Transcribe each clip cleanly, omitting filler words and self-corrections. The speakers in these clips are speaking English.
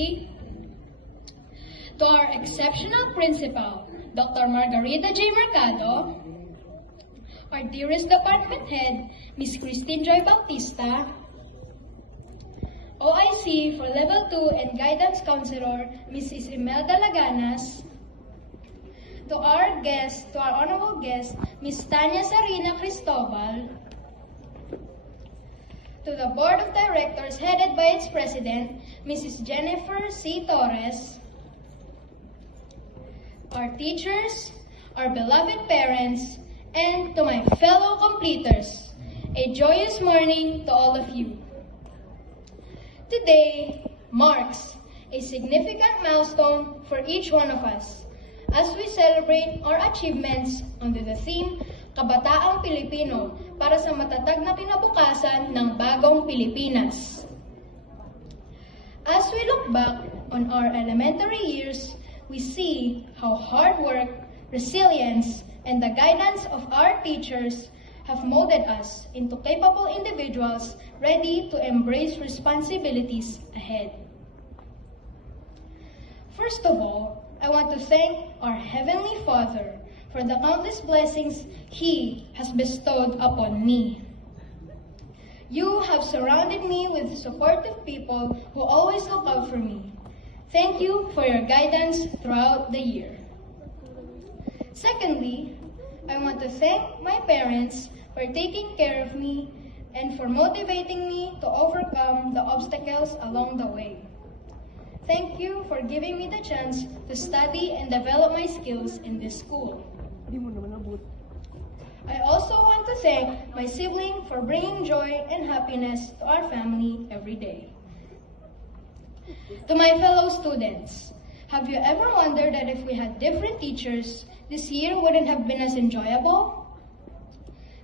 Secretary, to our exceptional principal, Dr. Margarita J. Mercado, our dearest department head, Ms. Christine Joy Bautista, OIC for Level 2 and Guidance Counselor, Mrs. Imelda Laganas, to our guest, to our honorable guest, Ms. Tanya Sarina Cristobal, to the Board of Directors headed by its President, Mrs. Jennifer C. Torres, our teachers, our beloved parents, and to my fellow completers, a joyous morning to all of you. Today marks a significant milestone for each one of us as we celebrate our achievements under the theme, Kabataang Pilipino para sa matatag na kinabukasan ng bagong Pilipinas. As we look back on our elementary years, we see how hard work, resilience, and the guidance of our teachers have molded us into capable individuals ready to embrace responsibilities ahead. First of all, I want to thank our Heavenly Father for the countless blessings He has bestowed upon me. You have surrounded me with supportive people who always look out for me. Thank you for your guidance throughout the year. Secondly, I want to thank my parents for taking care of me and for motivating me to overcome the obstacles along the way. Thank you for giving me the chance to study and develop my skills in this school. I also want to thank my sibling for bringing joy and happiness to our family every day. To my fellow students, have you ever wondered that if we had different teachers, this year wouldn't have been as enjoyable?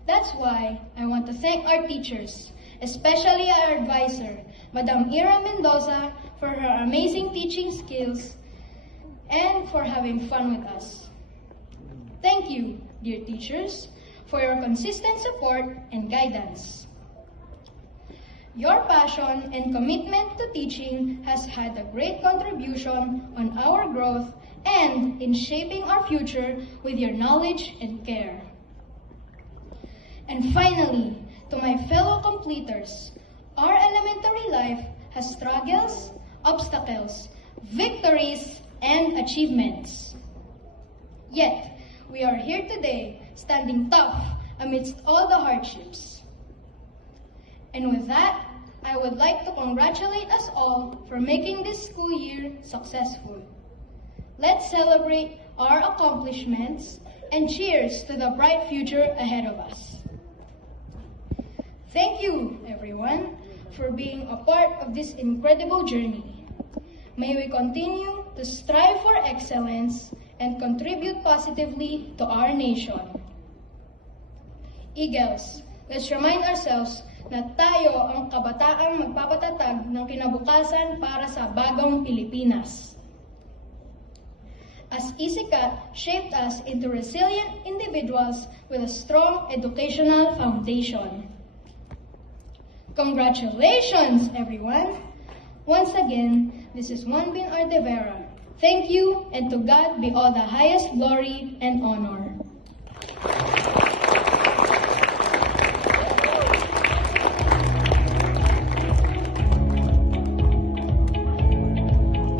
That's why I want to thank our teachers, especially our advisor, Madam Ira Mendoza, for her amazing teaching skills and for having fun with us. Thank you, dear teachers, for your consistent support and guidance. Your passion and commitment to teaching has had a great contribution on our growth and in shaping our future with your knowledge and care. And finally, to my fellow completers, our elementary life has struggles, obstacles, victories, and achievements. Yet, we are here today standing tough amidst all the hardships. And with that, I would like to congratulate us all for making this school year successful. Let's celebrate our accomplishments and cheers to the bright future ahead of us. Thank you, everyone, for being a part of this incredible journey. May we continue to strive for excellence and contribute positively to our nation. Eagles, let's remind ourselves na tayo ang kabataang magpapatatag ng kinabukasan para sa bagong Pilipinas. As ECAT shaped us into resilient individuals with a strong educational foundation. Congratulations, everyone! Once again, this is Juan Bin Ardevera. Thank you, and to God be all the highest glory and honor.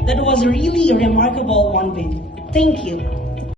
That was really remarkable, Juan Bin. Thank you.